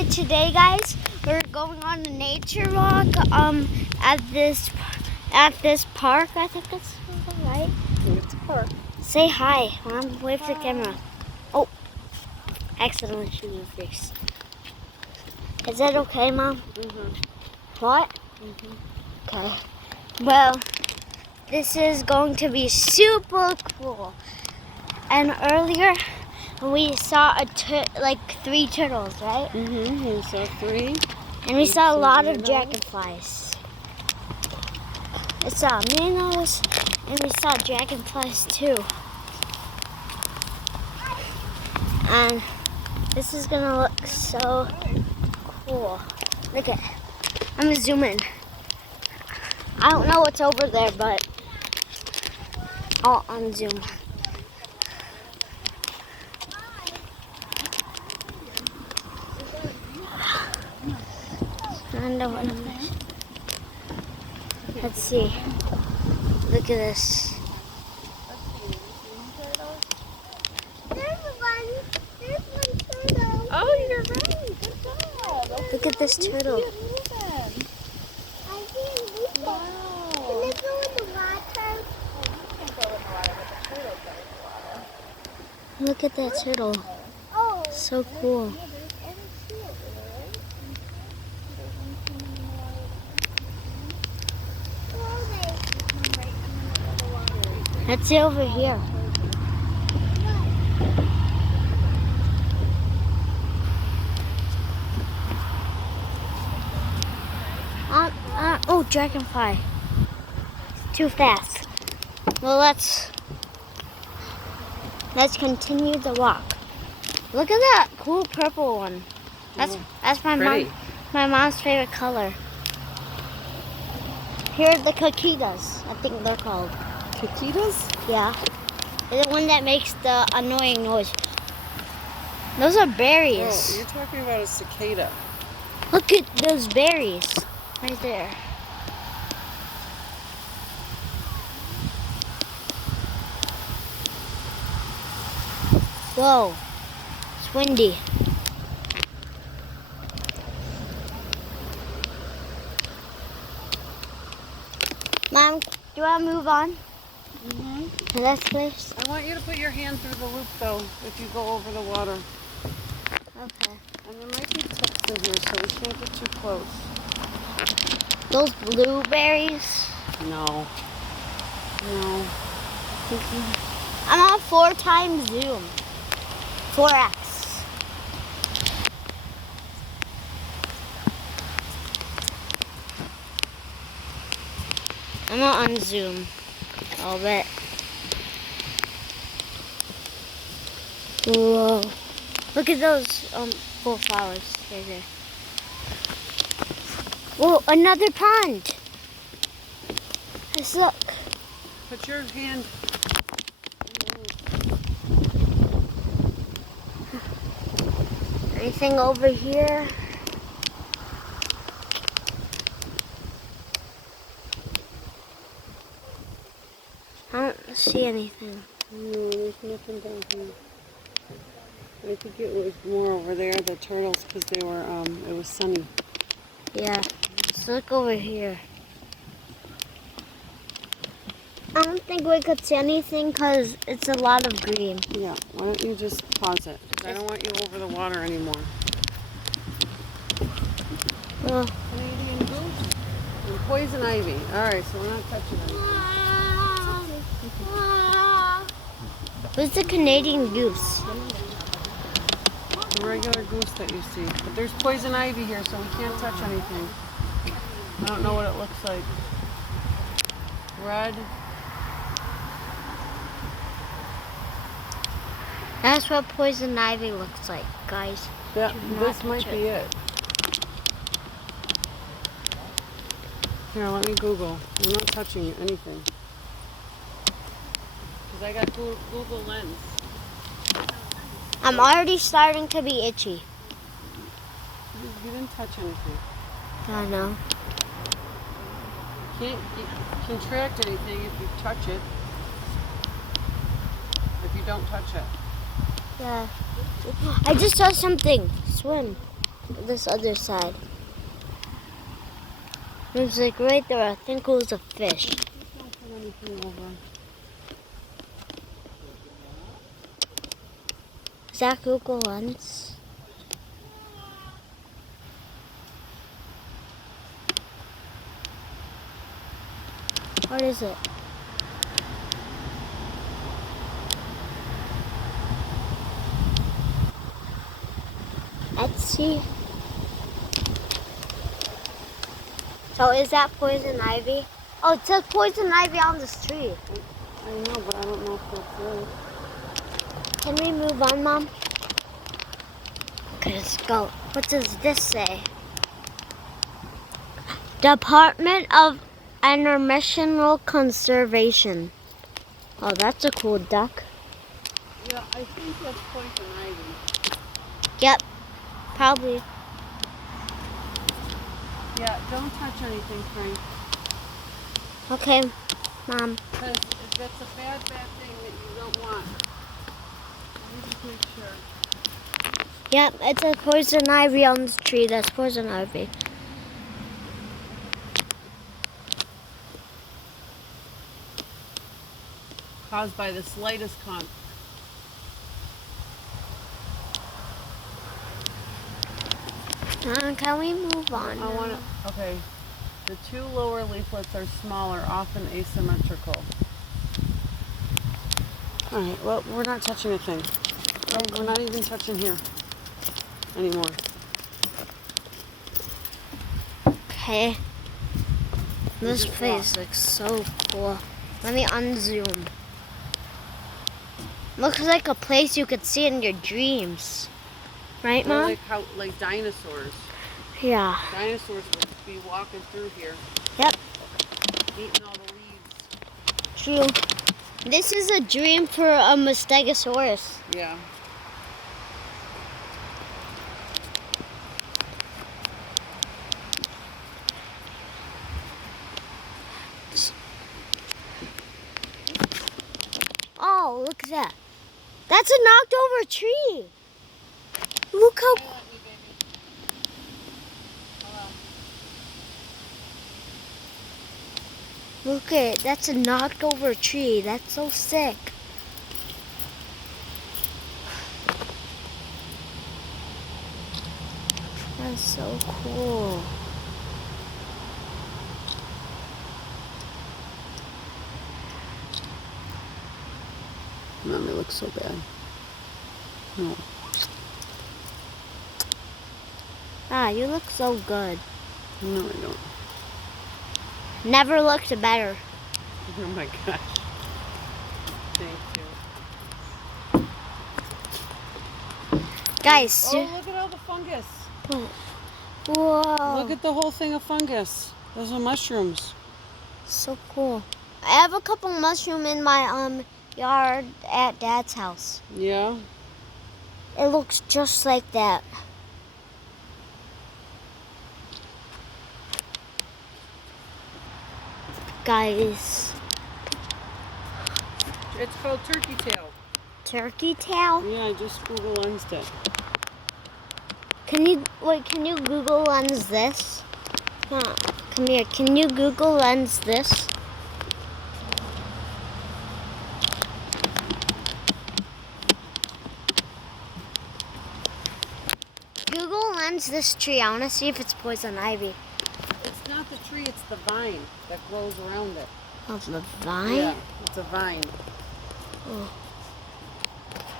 Okay, today guys, we're going on a nature walk at this park. I think it's right. It's a park. Say hi, Mom. Wave to the camera. Oh, accidentally shoot your face. Is that okay, Mom? What? Okay. Well, this is going to be super cool. And earlier, we saw like 3 turtles, right? We saw 3. And we saw a lot of dragonflies. I saw minnows, and we saw dragonflies too. And this is gonna look so cool. Look at, I'm gonna zoom in. I don't know what's over there, but I'll unzoom. Let's see. Look at this. There's one turtle. Oh, you're right. Good job. Look at this turtle. I see this one. Can it go in the water? You can't go in the water, but the turtles go in the water. Look at that turtle. Oh. So cool. Let's see over here. Oh, dragonfly. Too fast. Well, let's continue the walk. Look at that cool purple one. That's my mom's favorite color. Here are the cicadas, I think they're called. Cicadas? Yeah. They're the one that makes the annoying noise. Those are berries. Oh, you're talking about a cicada. Look at those berries right there. Whoa, it's windy. Mom, do you want to move on to this place? I want you to put your hand through the loop, though, if you go over the water. Okay. And there might be ticks in here, so we can't get too close. Those blueberries. No. No. I'm on 4 times zoom. 4x. I'm gonna unzoom a little bit. Whoa. Look at those full flowers right there. Whoa, another pond. Let's look. Put your hand. Anything over here? I don't see anything. No, there's nothing down here. I think it was more over there, the turtles, because they were, it was sunny. Yeah, let's look over here. I don't think we could see anything because it's a lot of green. Yeah, why don't you just pause it? 'Cause I don't want you over the water anymore. Oh. Canadian goose and poison ivy. All right, so we're not touching it. Who's the Canadian goose? The regular goose that you see. But there's poison ivy here, so we can't touch anything. I don't know what it looks like. Red. That's what poison ivy looks like, guys. Yeah, Do not this might touch be it. Here, let me Google. I'm not touching anything. Because I got Google Lens. I'm already starting to be itchy. You didn't touch anything. I know. Can't contract anything if you touch it. If you don't touch it. Yeah. I just saw something swim. this other side. There's like right there, I think it was a fish. Don't put anything over. Is that Google Lens? What is it? Etsy. So is that poison ivy? Oh, it says poison ivy on this tree. I know, but I don't know if that's right. Can we move on, Mom? Okay, let's go. What does this say? Department of Environmental Conservation. Oh, that's a cool duck. Yeah, I think that's poison ivy. Yep, probably. Yeah, don't touch anything, Frank. Okay, Mom. Because that's a bad thing that you don't want. Let me just make sure. Yep, it says poison ivy on this tree. That's poison ivy. Caused by the slightest Can we move on? I want to. Okay. The two lower leaflets are smaller, often asymmetrical. All right. Well, we're not touching a thing. We're not even touching here anymore. Okay. This place looks so cool. Let me unzoom. Looks like a place you could see in your dreams. Right, Mom? Like dinosaurs. Yeah. Dinosaurs would be walking through here, Yep. eating all the leaves. True. This is a dream for a Stegosaurus. Yeah. Oh, look at that. That's a knocked over tree. Look how Look at it. That's a knocked over tree. That's so sick. That's so cool. Mommy looks so bad. No. Ah, you look so good. No, I don't. Never looked better. Oh my gosh. Thank you. Guys, Oh, look at all the fungus. whoa. Look at the whole thing of fungus. Those are mushrooms. So cool. I have a couple mushroom in my yard at Dad's house. Yeah. It looks just like that. Guys, It's called turkey tail. turkey tail? Yeah, I just Google Lensed it. Can you Google Lens this? Come here. Can you Google Lens this? Google Lens this tree. I want to see if it's poison ivy. It's not the tree, it's the vine that grows around it. Oh, the vine? Yeah, it's a vine. Oh.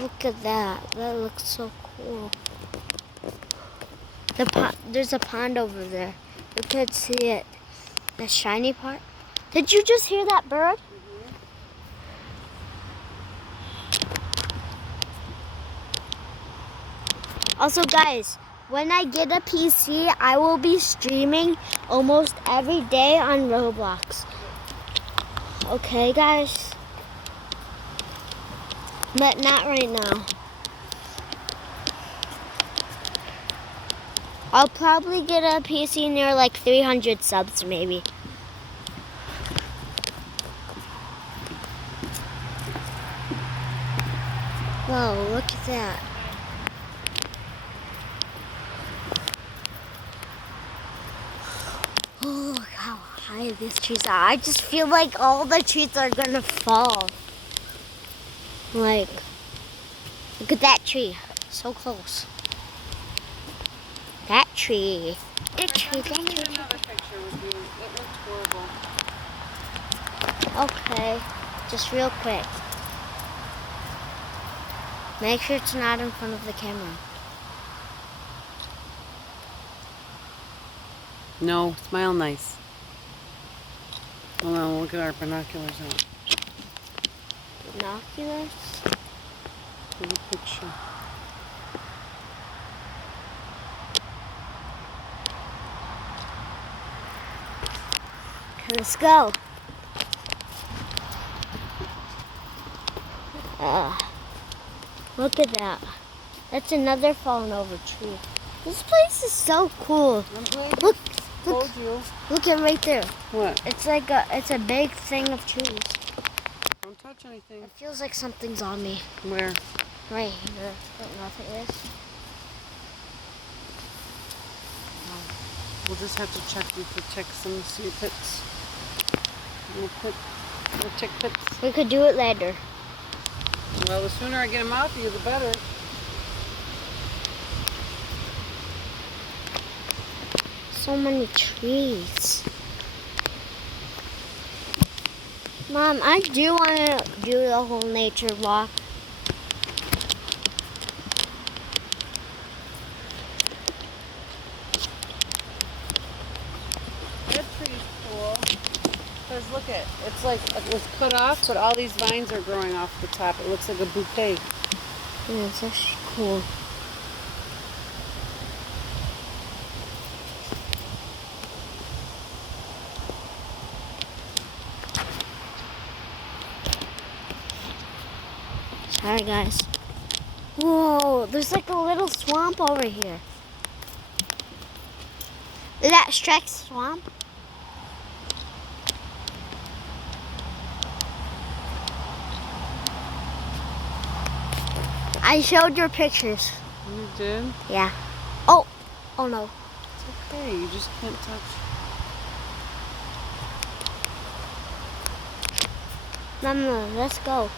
Look at that. That looks so cool. There's a pond over there. You could see it. The shiny part. Did you just hear that bird? Also, guys, when I get a PC, I will be streaming almost every day on Roblox. Okay, guys? But not right now. I'll probably get a PC near like 300 subs, maybe. Whoa, look at that. high these trees are. I just feel like all the trees are gonna fall. Like, look at that tree. So close. That tree. That tree, that I tree. need another picture with you. It looked horrible. Okay, just real quick. Make sure it's not in front of the camera. No, smile nice. Hold on, we'll look at our binoculars out. Binoculars? Take a picture. Okay, let's go. Look at that. That's another fallen over tree. This place is so cool. I'm glad Look, I look, told you. look at right there. What? It's a big thing of trees. Don't touch anything. It feels like something's on me. Where? Right here. But nothing is. We'll just have to check you for ticks and see pits. Little tick pits. We could do it later. Well, the sooner I get them off you, the better. So many trees. Mom, I do want to do the whole nature walk. That tree's cool. Because look at, it's like it was cut off, but all these vines are growing off the top. It looks like a bouquet. Yeah, it's actually cool. Sorry, guys. Whoa, there's like a little swamp over here. Is that Strex Swamp? I showed your pictures. You did? Yeah. Oh no. It's okay. You just can't touch. Mama, let's go.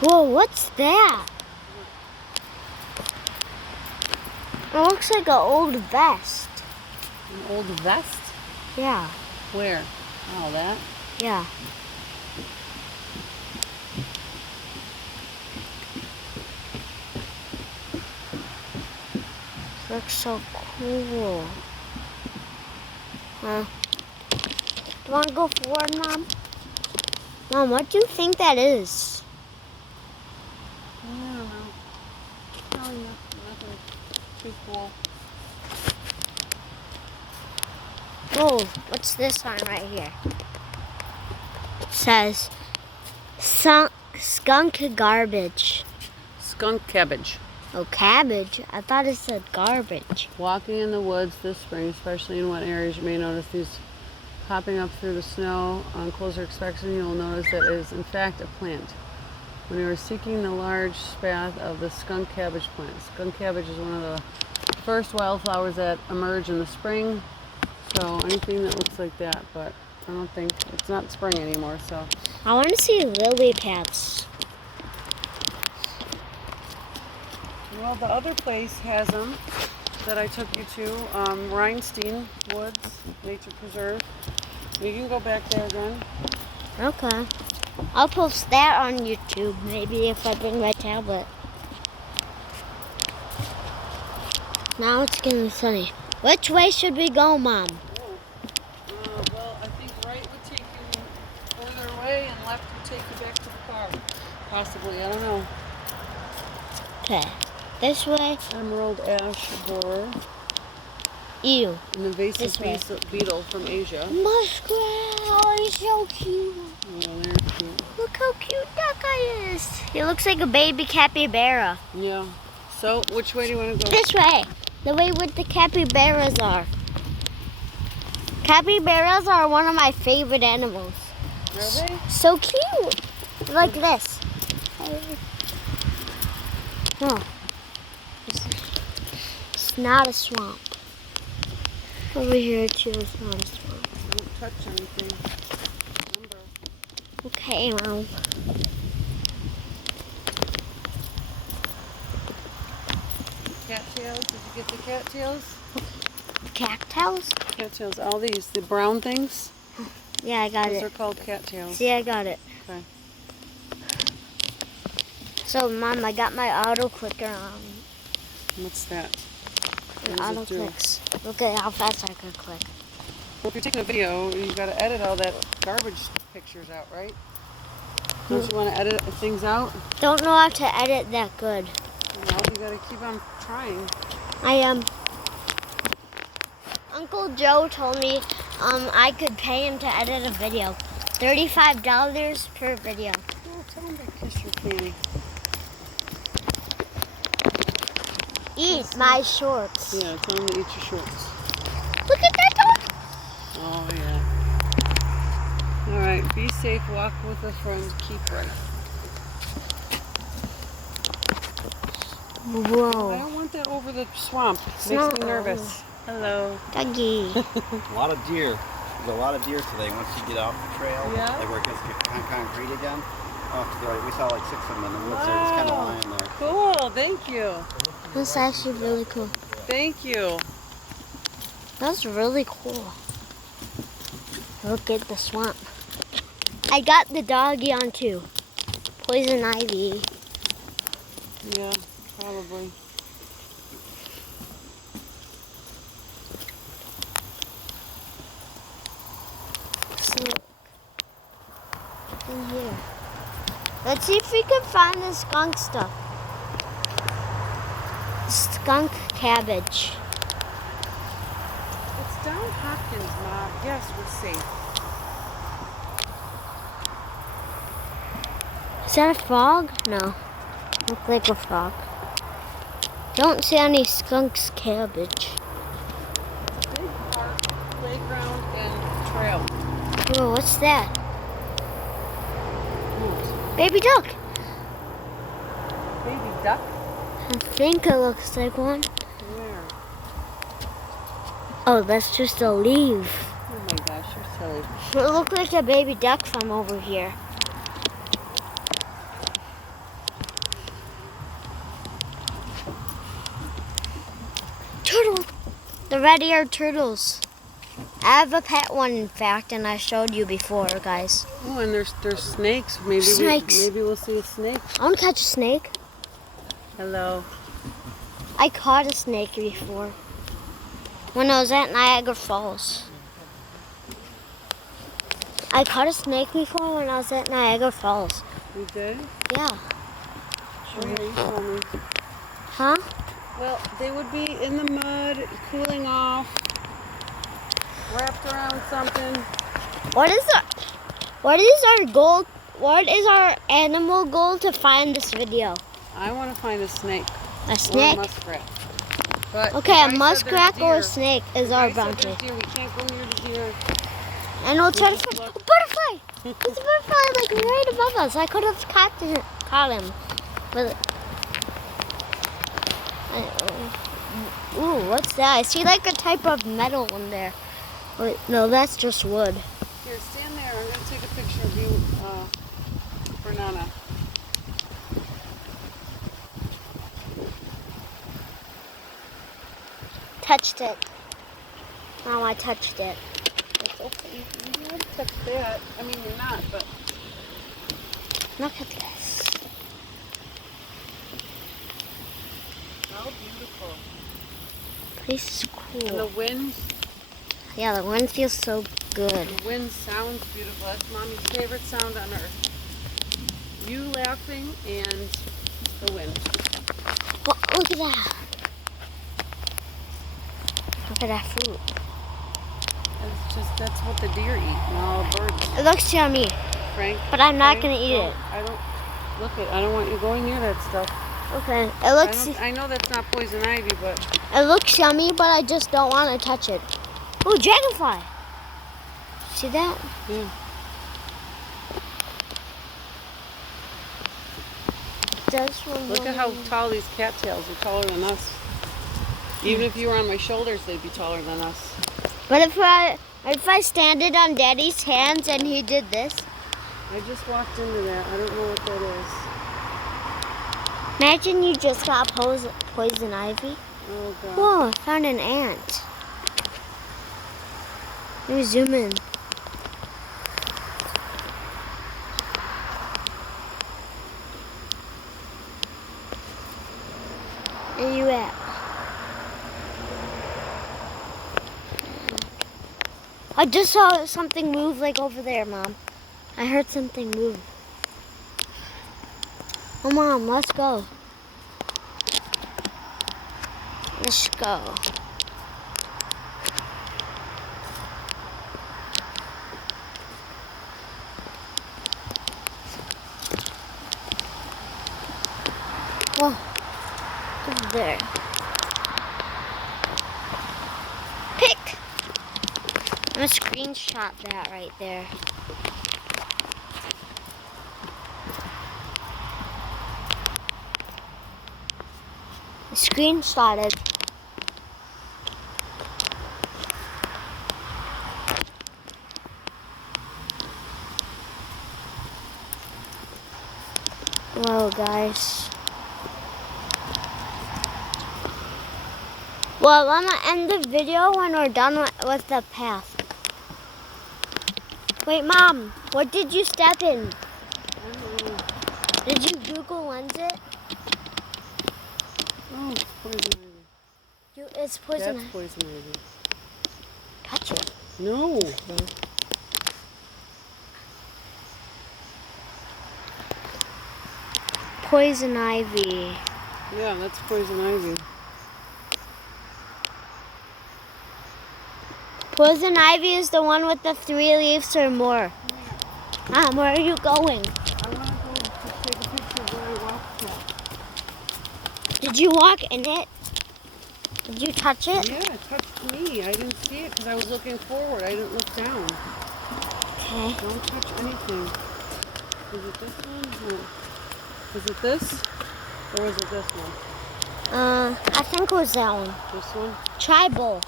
Whoa, what's that? It looks like an old vest. An old vest? Yeah, Where? Oh, that? yeah. Looks so cool. Do you want to go forward, Mom? Mom, what do you think that is? I don't know. Oh, yeah. Nothing too cool. Oh, what's this sign right here? It says skunk garbage. Skunk cabbage. Oh, cabbage? I thought it said garbage. Walking in the woods this spring, especially in wet areas, you may notice these popping up through the snow. On closer inspection, you will notice that it is in fact a plant. When you are seeking the large swath of the skunk cabbage plant. Skunk cabbage is one of the first wildflowers that emerge in the spring. So anything that looks like that, but I don't think, it's not spring anymore, so. I want to see lily pads. Well, the other place has them that I took you to, Rhinestein Woods Nature Preserve. We can go back there again. Okay. I'll post that on YouTube, maybe if I bring my tablet. Now it's getting sunny. Which way should we go, Mom? Well, I think right would take you further away and left would take you back to the car. Possibly, I don't know. Okay. This way. Emerald ash borer, Ew. an invasive This way. beetle from Asia. Muskrat. Oh, he's so cute. Oh, they're cute. Look how cute that guy is. He looks like a baby capybara. Yeah. So, which way do you want to go? This way. The way where the capybaras are. Capybaras are one of my favorite animals. Are they? So cute. Like this. No. It's not a swamp. Over here too, it's not a swamp. Don't touch anything. Remember. Okay, Mom. Cattails. Did you get the cattails? Cattails? Cattails. All these. The brown things. Yeah, I got Those it. are called cattails. See, I got it. Okay. So, Mom, I got my auto clicker on. What's that? It What does auto it do? clicks. Look at how fast I can click. Well, if you're taking a video, you got to edit all that garbage pictures out, right? Don't you want to edit things out? Don't know how to edit that good. Well, you got to keep on trying. Uncle Joe told me I could pay him to edit a video. $35 per video. Oh, tell them to kiss your fanny. Eat my shorts. Yeah, tell them to eat your shorts. Look at that dog. Oh, yeah. All right, be safe, walk with a friend, keep right. I Whoa. don't want that over the swamp. Makes No. me nervous. Hello. Doggy. A lot of deer. There's a lot of deer today. Once you get off the trail, Yeah? like where it gets concrete again. Oh, we saw like 6 of them in the woods. They're just kind of Wow. lying there. Cool, thank you. That's actually really cool. Thank you. That's really cool. Look at the swamp. I got the doggy on too. Poison ivy. Yeah, probably. So, in here. Let's see if we can find the skunk stuff. Skunk cabbage. It's down Hopkins, Mom. Yes, we're safe. Is that a frog? No. Look like a frog. Don't see any skunks cabbage. Big park, playground, and trail. Whoa, what's that? Ooh, Baby duck. baby duck? I think it looks like one. Where? Oh, that's just a leaf. Oh my gosh, you're silly. It looked like a baby duck from over here. Turtle! The red-eared turtles. I have a pet one, in fact, and I showed you before, guys. Oh, and there's snakes. Maybe Snakes. maybe we'll see a snake. I want to catch a snake. Hello. I caught a snake before when I was at Niagara Falls. I caught a snake before when I was at Niagara Falls. You did? Yeah. Oh, yeah, you told me. Huh? Well, they would be in the mud, cooling off, wrapped around something. What is our goal? What is our animal goal to find this video? I want to find a snake. A Or a snake? muskrat. But Okay, the a guy said muskrat there's or a deer. snake is The our guy said bounty. there's deer. We can't go near the deer. And we'll try to just find look. a butterfly. There's a butterfly like right above us. I could have caught him. But ooh, what's that? I see like a type of metal in there. Wait, no, that's just wood. Here, stand there. I'm going to take a picture of you for Nana. Touched it. Now I touched it. It's open. You won't touch that. I mean, you're not, but Look at this. how beautiful. Place is And the cool. wind, Yeah, the wind feels so good. the wind sounds beautiful. That's Mommy's favorite sound on earth. You laughing and the wind. Oh, look at that. Look at that fruit. That's what the deer eat and all the birds. It looks yummy, Frank. but I'm not Frank, gonna eat it. I don't want you going near that stuff. Okay. It looks I know that's not poison ivy, but It looks yummy, but I just don't want to touch it. Oh, dragonfly! See that? yeah. Does Look at how tall these cattails are, taller than us. Even if you were on my shoulders, they'd be taller than us. What if I stand it on Daddy's hands and he did this? I just walked into that. I don't know what that is. Imagine you just got poison ivy. Oh god. Whoa, I found an ant. Let me zoom in. Where you at? I just saw something move like over there, Mom. I heard something move. Oh, Mom, let's go. Let's go. Whoa. Over there. Pick! I'm gonna screenshot that right there. Screenshotted. Whoa, guys. Well, I'm gonna end the video when we're done with the path. Wait, Mom, what did you step in? I don't know. Did you Google Lens it? Oh, poison ivy. It's poison. That's poison ivy. Touch it. No. Poison ivy. Yeah, that's poison ivy. Poison ivy is the one with the 3 leaves or more. Mom, where are you going? I want to go to take a picture of where I walked to. Did you walk in it? Did you touch it? Yeah, it touched me. I didn't see it because I was looking forward. I didn't look down. Okay. Don't touch anything. Is it this one? No. Is it this? Or is it this one? I think it was that one. This one? Try both.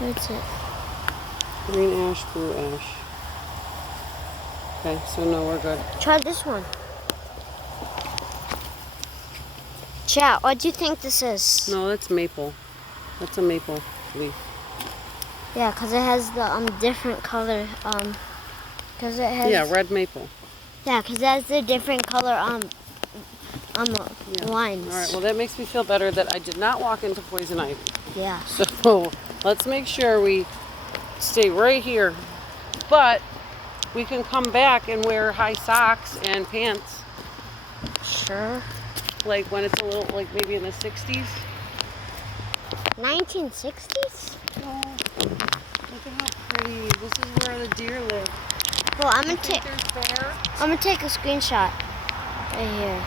What's it? Green ash, blue ash. Okay, so no, we're good. Try this one. Chat, what do you think this is? No, that's maple. That's a maple leaf. Yeah, because it has the different color. Because it has. Yeah, red maple. Yeah, because it has the different color lines. All right, well, that makes me feel better that I did not walk into poison ivy. Yeah. So let's make sure we stay right here. But we can come back and wear high socks and pants. Sure. Like when it's a little, like maybe in the 60s. 1960s? No. Look at how pretty. This is where the deer live. Well, I'm gonna Think there's bear? I'm gonna take a screenshot right here.